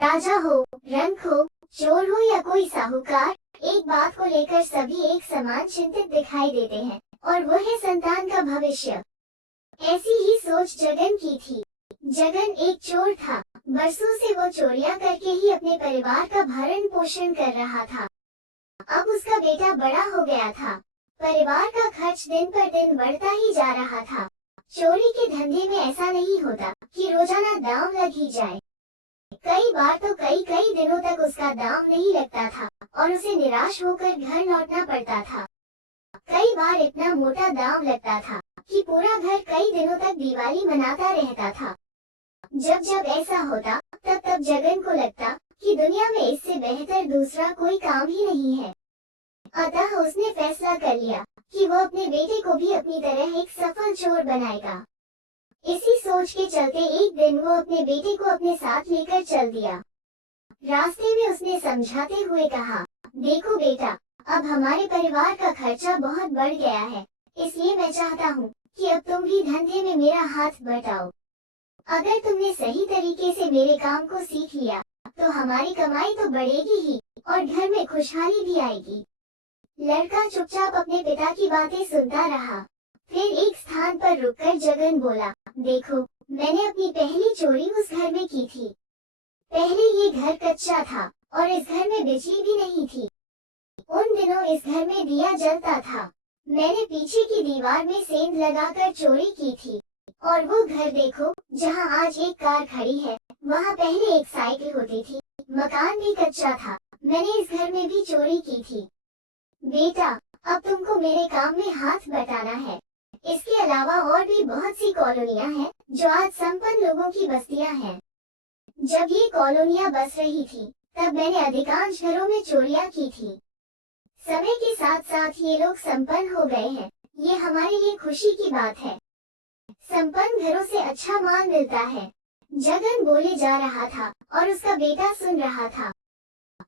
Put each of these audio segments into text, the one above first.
राजा हो, रंक हो, चोर हो या कोई साहूकार, एक बात को लेकर सभी एक समान चिंतित दिखाई देते हैं, और वो है संतान का भविष्य। ऐसी ही सोच जगन की थी। जगन एक चोर था। बरसों से वो चोरियां करके ही अपने परिवार का भरण पोषण कर रहा था। अब उसका बेटा बड़ा हो गया था। परिवार का खर्च दिन पर दिन बढ़ता ही जा रहा था। चोरी के धंधे में ऐसा नहीं होता कि रोजाना दांव लग ही जाए। कई बार तो कई दिनों तक उसका दांव नहीं लगता था और उसे निराश होकर घर लौटना पड़ता था। कई बार इतना मोटा दांव लगता था कि पूरा घर कई दिनों तक दिवाली मनाता रहता था। जब जब ऐसा होता तब तब जगन को लगता कि दुनिया में इससे बेहतर दूसरा कोई काम ही नहीं है। अतः उसने फैसला कर लिया कि वो अपने बेटे को भी अपनी तरह एक सफल चोर बनाएगा। इसी सोच के चलते एक दिन वो अपने बेटे को अपने साथ लेकर चल दिया। रास्ते में उसने समझाते हुए कहा, देखो बेटा, अब हमारे परिवार का खर्चा बहुत बढ़ गया है, इसलिए मैं चाहता हूँ कि अब तुम भी धंधे में मेरा हाथ बटाओ। अगर तुमने सही तरीके से मेरे काम को सीख लिया तो हमारी कमाई तो बढ़ेगी ही और घर में खुशहाली भी आएगी। लड़का चुपचाप अपने पिता की बातें सुनता रहा। फिर एक स्थान पर रुककर जगन बोला, देखो, मैंने अपनी पहली चोरी उस घर में की थी। पहले ये घर कच्चा था और इस घर में बिजली भी नहीं थी। उन दिनों इस घर में दिया जलता था। मैंने पीछे की दीवार में सेंध लगाकर चोरी की थी। और वो घर देखो, जहाँ आज एक कार खड़ी है, वहाँ पहले एक साइकिल होती थी। मकान भी कच्चा था। मैंने इस घर में भी चोरी की थी। बेटा, अब तुमको मेरे काम में हाथ बटाना है। इसके अलावा और भी बहुत सी कॉलोनियां हैं जो आज संपन्न लोगों की बस्तियां हैं। जब ये कॉलोनियां बस रही थी तब मैंने अधिकांश घरों में चोरियां की थी। समय के साथ साथ ये लोग संपन्न हो गए हैं। ये हमारे लिए खुशी की बात है। संपन्न घरों से अच्छा माल मिलता है। जगन बोले जा रहा था और उसका बेटा सुन रहा था।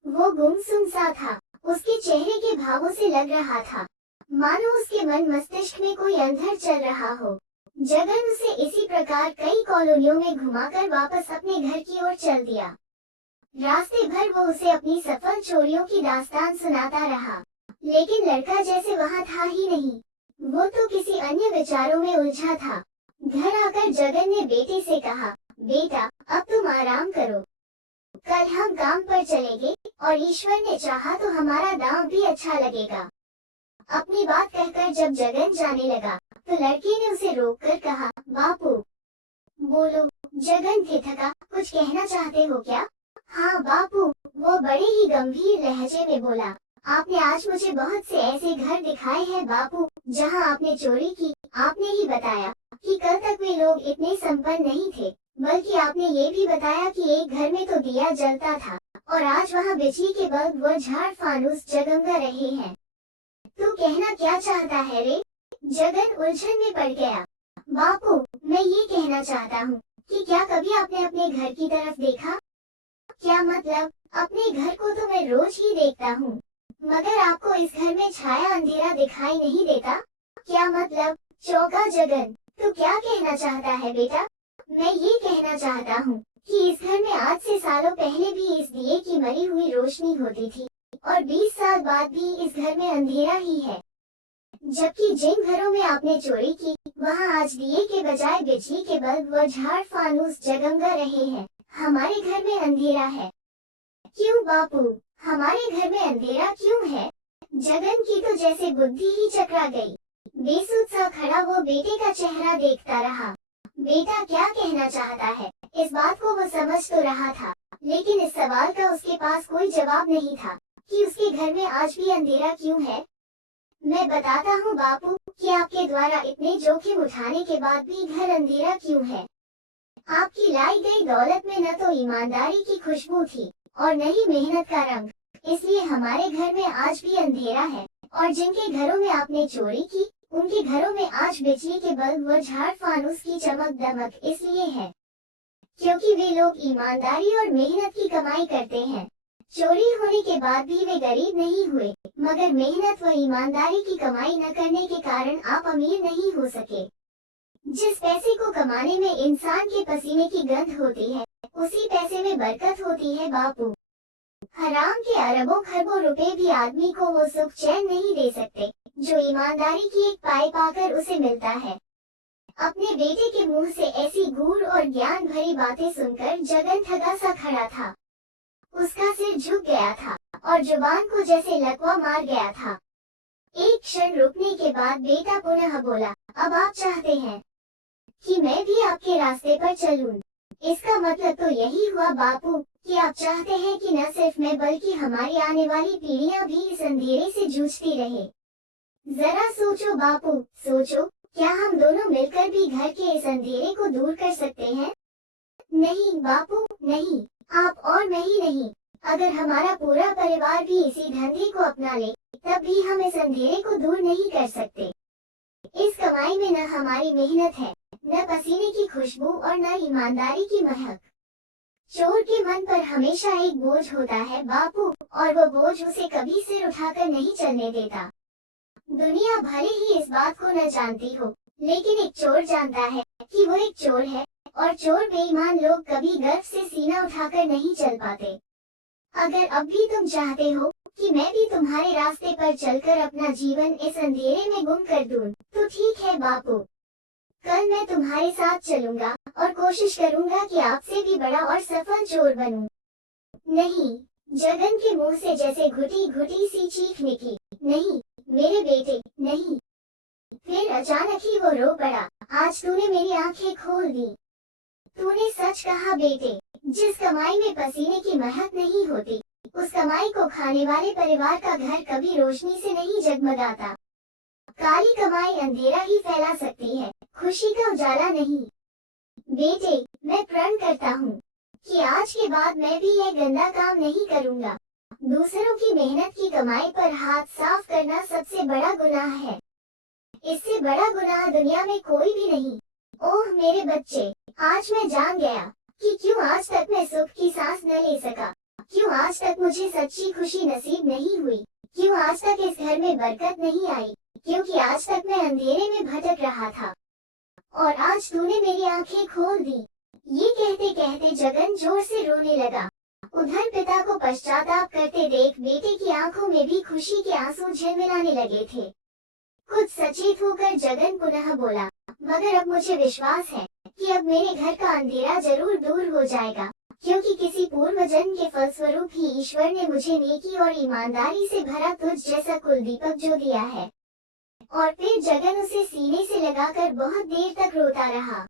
वो गुमसुम सा था। उसके चेहरे के भावों से लग रहा था मानो उसके मन मस्तिष्क में कोई अंधर चल रहा हो। जगन उसे इसी प्रकार कई कॉलोनियों में घुमाकर वापस अपने घर की ओर चल दिया। रास्ते भर वो उसे अपनी सफल चोरियों की दास्तान सुनाता रहा, लेकिन लड़का जैसे वहाँ था ही नहीं। वो तो किसी अन्य विचारों में उलझा था। घर आकर जगन ने बेटे से कहा, बेटा, अब तुम आराम करो। कल हम काम पर चलेंगे और ईश्वर ने चाहा तो हमारा दांव भी अच्छा लगेगा। अपनी बात कहकर जब जगन जाने लगा तो लड़के ने उसे रोककर कहा, बापू। बोलो। जगन थिठका, कुछ कहना चाहते हो क्या? हाँ बापू, वो बड़े ही गंभीर लहजे में बोला, आपने आज मुझे बहुत से ऐसे घर दिखाए हैं बापू, जहाँ आपने चोरी की। आपने ही बताया कि कल तक वे लोग इतने संपन्न नहीं थे, बल्कि आपने ये भी बताया कि एक घर में तो दिया जलता था और आज वहाँ बिजली के बल्ब व झाड़ फानूस जगमगा रहे हैं। तू कहना क्या चाहता है रे? जगन उलझन में पड़ गया। बापू, मैं ये कहना चाहता हूँ कि क्या कभी आपने अपने घर की तरफ देखा? क्या मतलब? अपने घर को तो मैं रोज ही देखता हूँ, मगर आपको इस घर में छाया अंधेरा दिखाई नहीं देता। क्या मतलब? चौंका जगन। तू क्या कहना चाहता है बेटा? मैं ये कहना चाहता हूँ कि इस घर में आज से सालों पहले भी इस दिए की मरी हुई रोशनी होती थी और 20 साल बाद भी इस घर में अंधेरा ही है। जबकि जिन घरों में आपने चोरी की वहाँ आज दिए के बजाय बिजली के बल्ब व झाड़ फानूस जगमगा रहे हैं। हमारे घर में अंधेरा है। क्यों बापू, हमारे घर में अंधेरा क्यों है? जगन की तो जैसे बुद्धि ही चकरा गई। बेसुध सा खड़ा वो बेटे का चेहरा देखता रहा। बेटा क्या कहना चाहता है, इस बात को वो समझ तो रहा था, लेकिन इस सवाल का उसके पास कोई जवाब नहीं था कि उसके घर में आज भी अंधेरा क्यों है। मैं बताता हूँ बापू कि आपके द्वारा इतने जोखिम उठाने के बाद भी घर अंधेरा क्यों है। आपकी लाई गई दौलत में न तो ईमानदारी की खुशबू थी और न ही मेहनत का रंग, इसलिए हमारे घर में आज भी अंधेरा है। और जिनके घरों में आपने चोरी की उनके घरों में आज बिजली के बल्ब व झाड़ फानूस की चमक दमक इसलिए है क्योंकि वे लोग ईमानदारी और मेहनत की कमाई करते हैं। चोरी होने के बाद भी वे गरीब नहीं हुए, मगर मेहनत व ईमानदारी की कमाई न करने के कारण आप अमीर नहीं हो सके। जिस पैसे को कमाने में इंसान के पसीने की गंध होती है, उसी पैसे में बरकत होती है बापू। हराम के अरबों खरबों रुपए भी आदमी को वो सुख चैन नहीं दे सकते जो ईमानदारी की एक पाई पाकर उसे मिलता है। अपने बेटे के मुंह से ऐसी गूढ़ और ज्ञान भरी बातें सुनकर जगन ठगा सा खड़ा था। उसका सिर झुक गया था और जुबान को जैसे लकवा मार गया था। एक क्षण रुकने के बाद बेटा पुनः बोला, अब आप चाहते हैं कि मैं भी आपके रास्ते पर चलूं? इसका मतलब तो यही हुआ बापू कि आप चाहते हैं कि न सिर्फ मैं बल्कि हमारी आने वाली पीढ़ियां भी इस अंधेरे से जूझती रहे। जरा सोचो बापू, सोचो, क्या हम दोनों मिलकर भी घर के इस अंधेरे को दूर कर सकते हैं? नहीं बापू, नहीं, आप और मैं ही नहीं, अगर हमारा पूरा परिवार भी इसी धंधे को अपना ले तब भी हम इस अंधेरे को दूर नहीं कर सकते। इस कमाई में न हमारी मेहनत है, न पसीने की खुशबू और न ईमानदारी की महक। चोर के मन पर हमेशा एक बोझ होता है बापू, और वो बोझ उसे कभी सिर उठाकर नहीं चलने देता। दुनिया भले ही इस बात को न जानती हो, लेकिन एक चोर जानता है कि वो एक चोर है, और चोर बेईमान लोग कभी गर्व से सीना उठाकर नहीं चल पाते। अगर अब भी तुम चाहते हो कि मैं भी तुम्हारे रास्ते पर चलकर अपना जीवन इस अंधेरे में गुम कर दूं, तो ठीक है बापू, कल मैं तुम्हारे साथ चलूंगा और कोशिश करूंगा कि आपसे भी बड़ा और सफल चोर बनूं। नहीं, जगन के मुंह से जैसे घुटी घुटी सी चीख निकली, नहीं मेरे बेटे, नहीं। फिर अचानक ही वो रो पड़ा, आज तूने मेरी आंखें खोल दी। तूने सच कहा बेटे, जिस कमाई में पसीने की महक नहीं होती, उस कमाई को खाने वाले परिवार का घर कभी रोशनी से नहीं जगमगाता। काली कमाई अंधेरा ही फैला सकती है, खुशी का उजाला नहीं। बेटे, मैं प्रण करता हूँ कि आज के बाद मैं भी यह गंदा काम नहीं करूँगा। दूसरों की मेहनत की कमाई पर हाथ साफ करना सबसे बड़ा गुनाह है। इससे बड़ा गुनाह दुनिया में कोई भी नहीं। ओह मेरे बच्चे, आज मैं जान गया कि क्यों आज तक मैं सुख की सांस न ले सका, क्यों आज तक मुझे सच्ची खुशी नसीब नहीं हुई, क्यों आज तक इस घर में बरकत नहीं आई, क्योंकि आज तक मैं अंधेरे में भटक रहा था और आज तूने मेरी आंखें खोल दी। ये कहते कहते जगन जोर से रोने लगा। उधर पिता को पश्चाताप करते देख बेटे की आंखों में भी खुशी के आंसू झिलमिलाने लगे थे। कुछ सचेत होकर जगन पुनः बोला, मगर अब मुझे विश्वास है कि अब मेरे घर का अंधेरा जरूर दूर हो जाएगा, क्योंकि किसी पूर्व जन्म के फलस्वरूप ही ईश्वर ने मुझे नेकी और ईमानदारी से भरा तुझ जैसा कुलदीपक जो दिया है। और फिर जगन उसे सीने से लगाकर बहुत देर तक रोता रहा।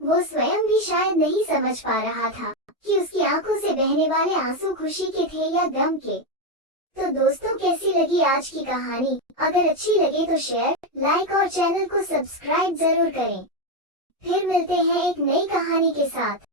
वो स्वयं भी शायद नहीं समझ पा रहा था कि उसकी आंखों से बहने वाले आंसू खुशी के थे या गम के। तो दोस्तों, कैसी लगी आज की कहानी? अगर अच्छी लगे तो शेयर, लाइक और चैनल को सब्सक्राइब जरूर करें। फिर मिलते हैं एक नई कहानी के साथ।